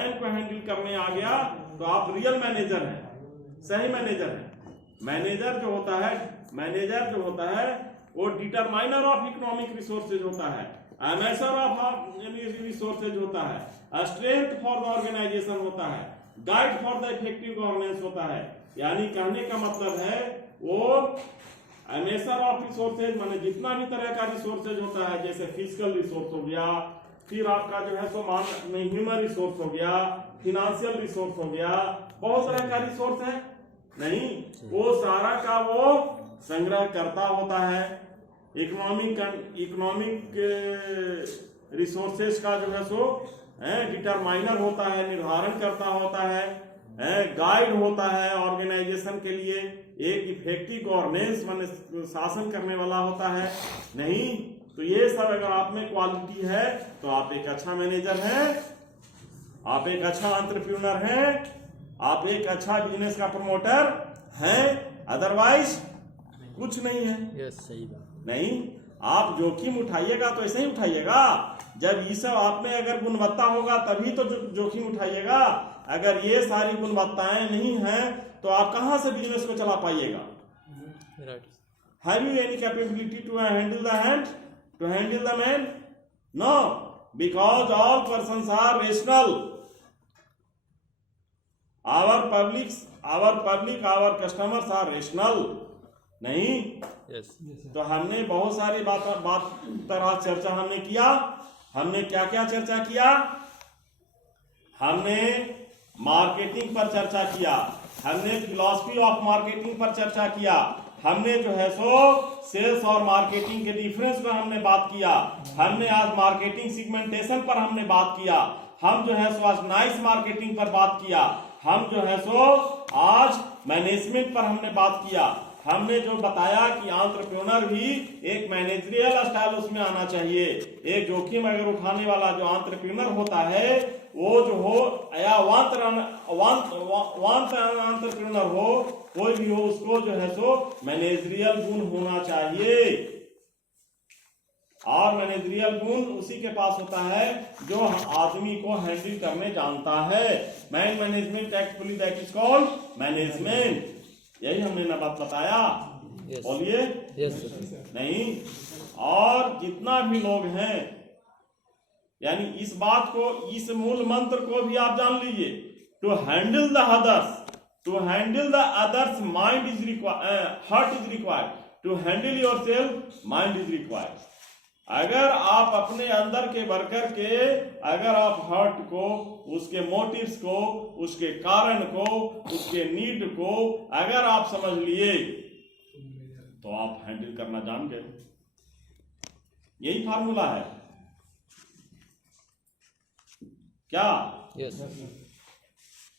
Man को handle करने आ गया तो आप रियल मैनेजर हैं, सही मैनेजर हैं। मैनेजर जो होता है वो डिटरमाइनर ऑफ इकोनॉमिक रिसोर्सेज होता है, एमेसर ऑफ रिसोर्सेज होता है, स्ट्रेंथ फॉर द ऑर्गेनाइजेशन होता है, guide for the effective governance होता है। यानी कहने का मतलब है वो एमेसर ऑफ रिसोर्सेज माने जितना भी तरह का रिसोर्सेज होता है, जैसे फिजिकल रिसोर्स हो गया, फिर आपका जो है सो ह्यूमन रिसोर्स हो गया, फिनेंशियल रिसोर्स हो गया, बहुत तरह का रिसोर्स है नहीं, वो सारा का वो संग्रह करता होता है। इकोनॉमिक रिसोर्सेज का जो है सो डिटरमाइनर होता है, निर्धारण करता होता है, गाइड होता है ऑर्गेनाइजेशन के लिए, एक इफेक्टिव गवर्नेंस माने शासन करने वाला होता है नहीं। तो ये सब अगर आप में क्वालिटी है तो आप एक अच्छा मैनेजर हैं, आप एक अच्छा एंटरप्रेन्योर हैं, आप एक अच्छा बिजनेस का प्रमोटर हैं, अदरवाइज कुछ नहीं है। सही बात नहीं, आप जोखिम उठाइएगा तो ऐसे ही उठाइएगा, जब ये सब आप में अगर गुणवत्ता होगा तभी तो जोखिम उठाइएगा। अगर ये सारी गुणवत्ताएं नहीं हैं तो आप कहां से बिजनेस को चला पाइएगा। Have you any capability to handle the hand, to handle the man? No, because all persons are rational. Our public our customers are rational नहीं। तो हमने बहुत सारी तरह चर्चा हमने किया। हमने क्या क्या चर्चा किया? हमने मार्केटिंग पर चर्चा किया, हमने फिलॉसफी ऑफ मार्केटिंग पर चर्चा किया, हमने जो है सो सेल्स और मार्केटिंग के डिफरेंस पर हमने बात किया, हमने आज मार्केटिंग सेगमेंटेशन पर हमने बात किया, हम जो है सो आज नाइस मार्केटिंग पर बात किया, हम जो है सो आज मैनेजमेंट पर हमने बात किया। हमने जो बताया कि एंटरप्रेन्योर भी एक मैनेजरियल स्टाइल उसमें आना चाहिए। एक जोखिम अगर उठाने वाला जो एंटरप्रेन्योर होता है वो जो हो या वांट एंटरप्रेन्योर हो, कोई भी हो, उसको जो है सो मैनेजरियल गुण होना चाहिए। और मैनेजरियल गुण उसी के पास होता है जो आदमी को हैंडल करने जानता है। Management actually that is called management. यही हमने ना बात बताया, बोलिए नहीं। और जितना भी लोग हैं, यानी इस बात को, इस मूल मंत्र को भी आप जान लीजिए, to handle the others mind is required, heart is required, to handle yourself mind is required. अगर आप अपने अंदर के वर्कर के, अगर आप हार्ट को, उसके मोटिव्स को, उसके कारण को, उसके नीड को अगर आप समझ लिए तो आप हैंडल करना जान गए। यही फार्मूला है क्या?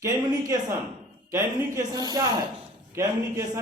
कम्युनिकेशन क्या है? कम्युनिकेशन